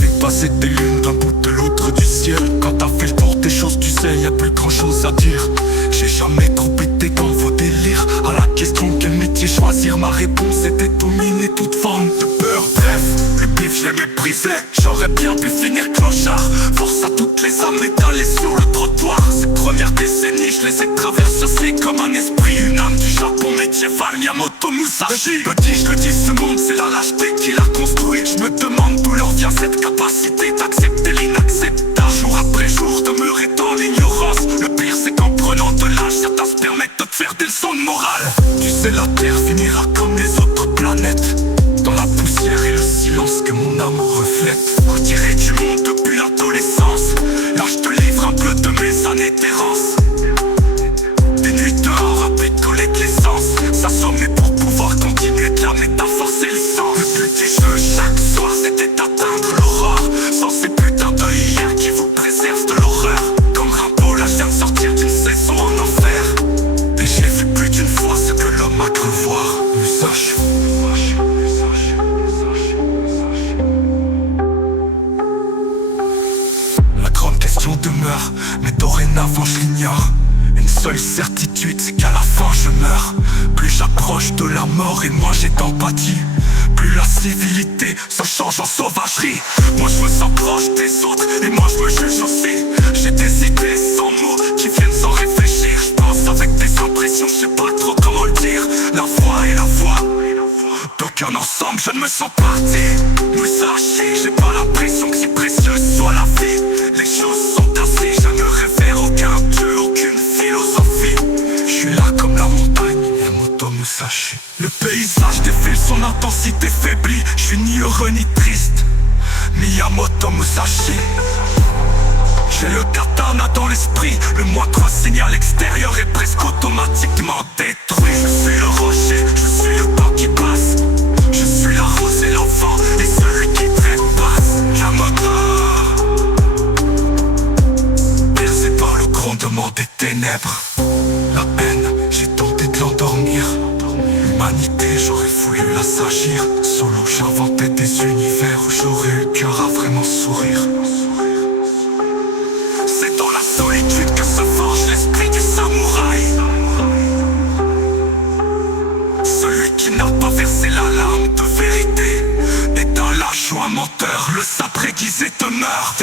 vu passer des lunes d'un bout de l'autre du ciel. Quand t'as fait le tour des choses, tu sais, y a plus grand chose à dire. J'ai jamais trop été dans vos délires. À la question quel métier choisir, ma réponse était dominer toute forme de peur. Bref, le bif je l'ai méprisé, j'aurais bien pu finir clochard. Force à toutes les âmes étalées sur le trottoir. Ces premières décennies, je les ai traversées comme un esprit, une âme du Japon médiéval, Miyamoto Musashi. Je le dis, ce monde c'est la lâcheté qui l'a construit. Je me demande d'où leur vient cette capacité d'accepter l'inacceptable. Jour après jour, demeurer dans l'ignorance. Le pire c'est qu'en prenant de l'âge, certains se permettent de te faire des leçons de morale. Tu sais, la terre finira comme les autres planètes, dans la poussière et le silence que mon amour reflète. Retiré du monde depuis l'adolescence, là je te livre un peu de mes années d'errance. Des nuits dehors à pétoler de l'essence, s'assommer pour pouvoir continuer de la métaphore, c'est le sens. Le but du jeu chaque soir c'était d'atteindre l'aurore, sans ces putains de hier qui vous préservent de l'horreur. Comme Rimbaud, là je viens de sortir d'une saison en enfer, et j'ai vu plus d'une fois ce que l'homme a cru voir. Musashi. La grande question demeure, mais dorénavant je l'ignore. Une seule certitude, c'est qu'à la fin je meurs. Plus j'approche de la mort et moins j'ai d'empathie, plus la civilité se change en sauvagerie. Moi je me sens proche des autres et moi je me juge aussi. J'ai des idées sans mots qui viennent sans réfléchir. Je pense avec des impressions, je sais pas trop comment le dire. La voix et la voix, d'aucun ensemble je ne me sens parti. Musashi, j'ai pas l'impression que si précieuse soit la vie. Les choses sont ainsi, je ne révère aucun dieu, aucune philosophie. Je suis là comme la montagne, Miyamoto Musashi. Le paysage défile, son intensité faiblit. Je suis ni heureux ni triste, Miyamoto Musashi. J'ai le katana dans l'esprit, le moindre signal extérieur est presque automatiquement détruit. Je suis le rocher, je suis le temps qui passe. Je suis la rose et l'enfant, et celui qui trépasse. Yamato, bercé par le grondement des ténèbres. La haine, j'ai tenté de l'endormir. L'humanité, j'aurais voulu la s'agir. Solo, j'inventais des univers où j'aurais eu le cœur à vraiment sourire. C'est dans la solitude que se forge l'esprit du samouraï. Celui qui n'a pas versé la larme de vérité est un lâche ou un menteur. Le sabre aiguisé demeure.